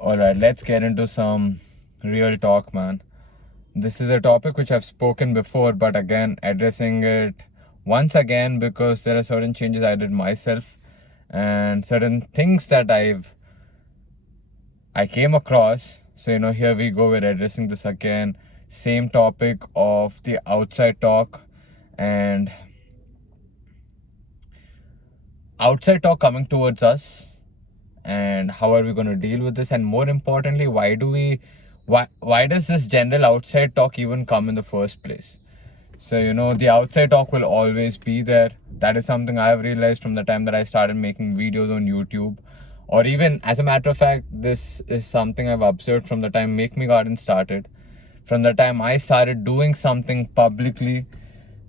Alright, let's get into some real talk, man. This is a topic which I've spoken before, but again, addressing it once again because there are certain changes I did myself and certain things that I came across. So, here we go, we're addressing this again. Same topic of the outside talk and outside talk coming towards us, and how are we going to deal with this, and more importantly, why does this general outside talk even come in the first place? So the outside talk will always be there. That is something I have realized from the time that I started making videos on YouTube, or even, as a matter of fact, this is something I've observed from the time MakeMeGarden started. From the time I started doing something publicly,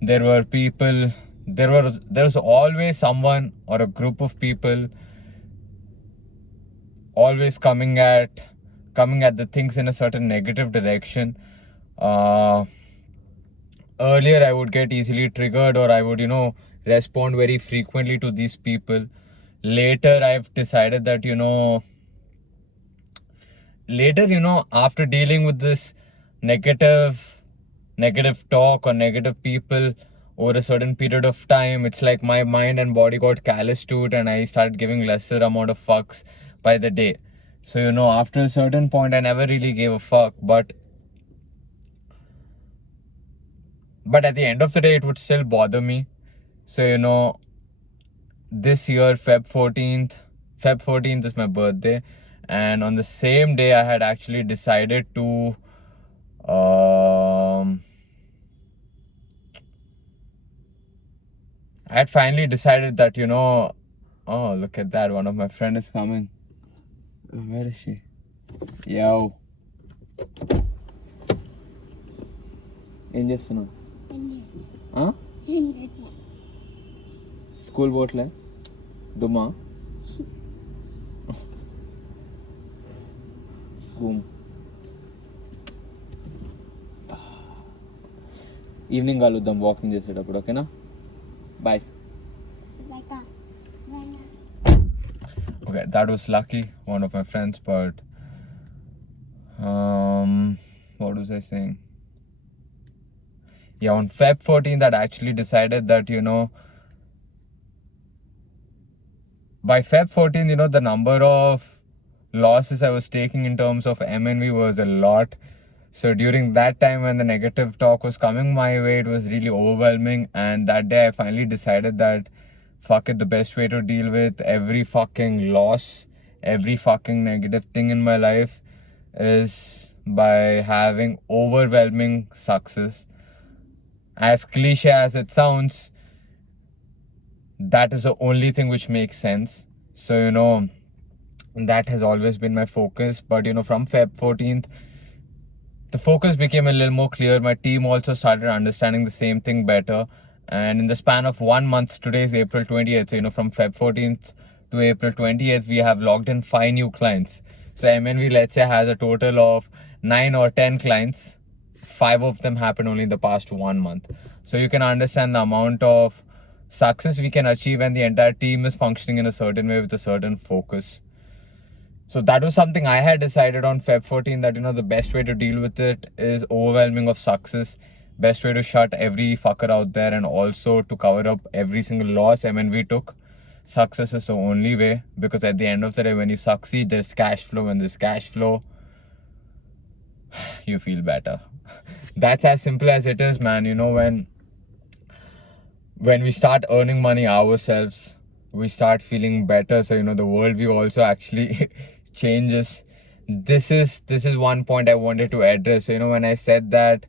there were people, there was always someone or a group of people always coming at the things in a certain negative direction. Earlier I would get easily triggered, or I would respond very frequently to these people. Later I've decided that after dealing with this negative talk or negative people over a certain period of time, it's like my mind and body got callous to it, and I started giving lesser amount of fucks by the day. So after a certain point I never really gave a fuck, but at the end of the day it would still bother me. So this year Feb 14th is my birthday, and on the same day I had actually decided to I had finally decided that oh, look at that, one of my friends is coming. Where is she? Yo. ఏం చేస్తున్నావు? School పోట్లే దుమ్మా బూమ్. Evening కలుద్దాం walking చేసేటప్పుడు, ఓకేనా? Bye. Okay, that was lucky, one of my friends, but what was I saying? Yeah, on Feb 14th I actually decided that by Feb 14th, the number of losses I was taking in terms of MNV was a lot. So during that time when the negative talk was coming my way, it was really overwhelming, and that day I finally decided that fuck it, the best way to deal with every fucking loss, every fucking negative thing in my life is by having overwhelming success. As cliche as it sounds, that is the only thing which makes sense. So that has always been my focus. But from Feb 14th the focus became a little more clear. My team also started understanding the same thing better, and in the span of 1 month, today is April 20th, so from Feb 14th to April 20th we have logged in 5 new clients. So MNV, let's say, has a total of 9 or 10 clients. 5 of them happened only in the past 1 month. So you can understand the amount of success we can achieve when the entire team is functioning in a certain way with a certain focus. So that was something I had decided on Feb 14 that the best way to deal with it is overwhelming of success. Best way to shut every fucker out there, and also to cover up every single loss MNV took. Success is the only way, because at the end of the day, when you succeed, there's cash flow. When there's cash flow, you feel better. That's as simple as it is, man. When we start earning money ourselves, we start feeling better. So the worldview also actually changes. This is one point I wanted to address. So when I said that,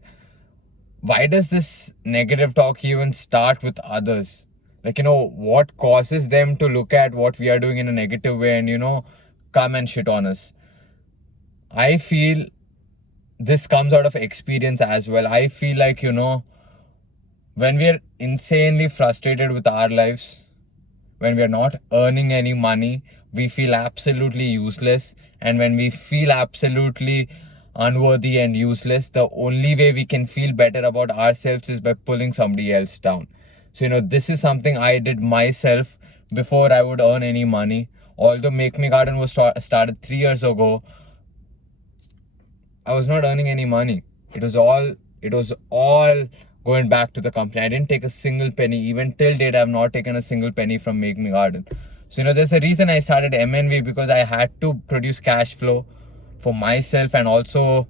why does this negative talk even start with others? Like what causes them to look at what we are doing in a negative way and come and shit on us? I feel this comes out of experience as well. I feel like when we are insanely frustrated with our lives, when we are not earning any money, we feel absolutely useless. And when we feel absolutely unworthy and useless, the only way we can feel better about ourselves is by pulling somebody else down. So this is something I did myself before I would earn any money. Although MakeMeGarden was started 3 years ago, I was not earning any money. It was all going back to the company. I didn't take a single penny. Even till date, I have not taken a single penny from Make Me Garden. So, there's a reason I started MNV, because I had to produce cash flow for myself, and also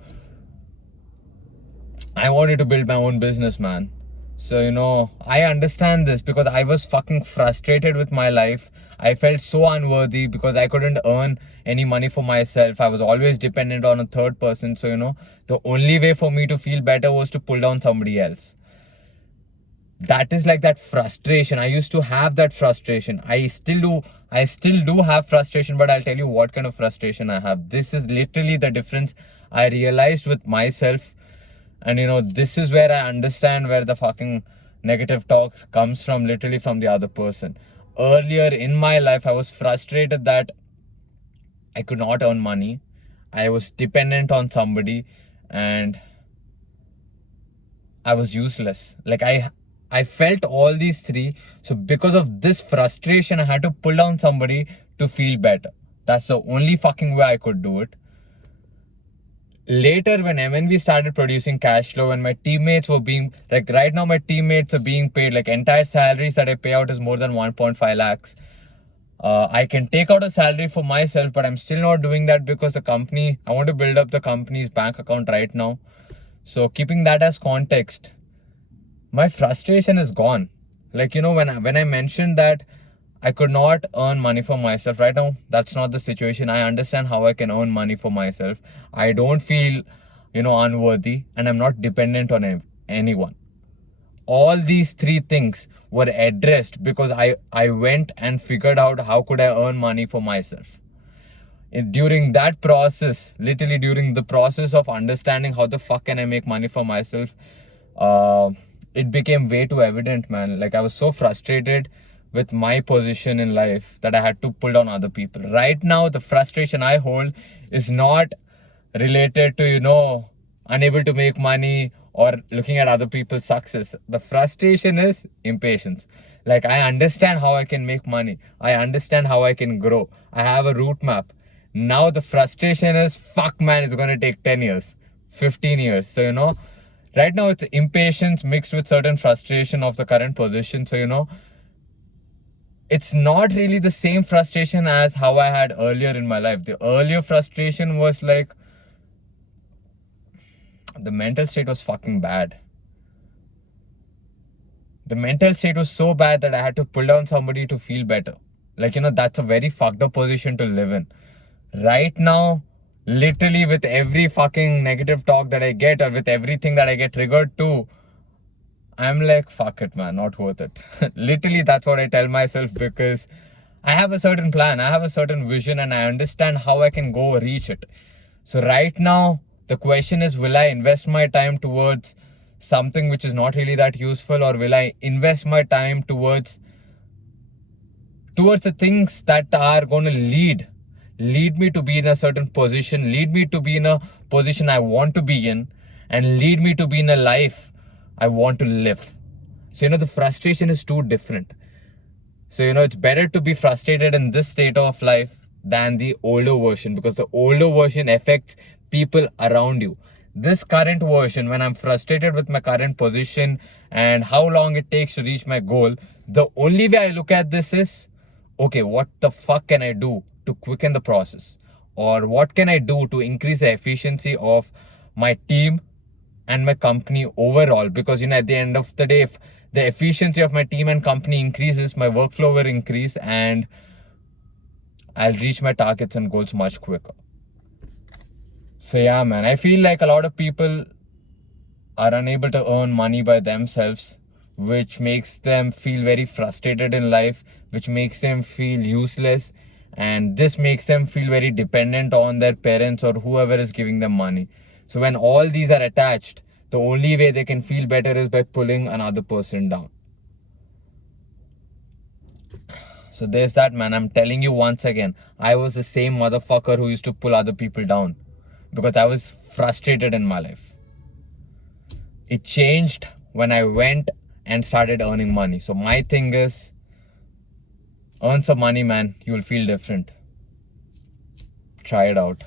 I wanted to build my own business, man. So, I understand this because I was fucking frustrated with my life. I felt so unworthy because I couldn't earn any money for myself. I was always dependent on a third person. So, the only way for me to feel better was to pull down somebody else. That is like that frustration. I used to have that frustration. I still do have frustration, but I'll tell you what kind of frustration I have. This is literally the difference I realized with myself. And this is where I understand where the fucking negative talk comes from, literally from the other person. Earlier in my life, I was frustrated that I could not earn money. I was dependent on somebody and I was useless. Like I felt all these three. So because of this frustration, I had to pull down somebody to feel better. That's the only fucking way I could do it. Later, when MNV started producing cash flow, and my teammates were being, like right now, my teammates are being paid, like entire salaries that I pay out is more than 1.5 lakhs. I can take out a salary for myself, but I'm still not doing that because I want to build up the company's bank account right now. So keeping that as context, my frustration is gone. Like, when I mentioned that I could not earn money for myself right now, that's not the situation. I understand how I can earn money for myself. I don't feel, unworthy, and I'm not dependent on anyone. All these three things were addressed because I went and figured out how could I earn money for myself. During that process, literally during the process of understanding how the fuck can I make money for myself, it became way too evident, man. Like, I was so frustrated with my position in life that I had to pull down other people. Right now, the frustration I hold is not related to, unable to make money or looking at other people's success. The frustration is impatience. Like, I understand how I can make money. I understand how I can grow. I have a route map. Now the frustration is, fuck man, it's going to take 10 years, 15 years. So, right now it's impatience mixed with certain frustration of the current position. So, it's not really the same frustration as how I had earlier in my life. The earlier frustration was like, the mental state was fucking bad. The mental state was so bad that I had to pull down somebody to feel better. Like, that's a very fucked up position to live in. Right now, literally with every fucking negative talk that I get, or with everything that I get triggered to, I'm like, fuck it, man, not worth it. Literally, that's what I tell myself, because I have a certain plan, I have a certain vision, and I understand how I can go reach it. So right now, the question is, will I invest my time towards something which is not really that useful, or will I invest my time towards the things that are going to lead me to be in a certain position, lead me to be in a position I want to be in, and lead me to be in a life I want to live. So, the frustration is too different. So, it's better to be frustrated in this state of life than the older version, because the older version affects people around you. This current version, when I'm frustrated with my current position and how long it takes to reach my goal, the only way I look at this is, okay, what the fuck can I do to quicken the process? Or what can I do to increase the efficiency of my team and my company overall? Because, at the end of the day, if the efficiency of my team and company increases, my workflow will increase and I'll reach my targets and goals much quicker. So yeah, man, I feel like a lot of people are unable to earn money by themselves, which makes them feel very frustrated in life, which makes them feel useless, and this makes them feel very dependent on their parents or whoever is giving them money. So when all these are attached, the only way they can feel better is by pulling another person down. So there's that, man. I'm telling you once again, I was the same motherfucker who used to pull other people down because I was frustrated in my life. It changed when I went and started earning money. So my thing is, earn some money, man. You'll feel different. Try it out.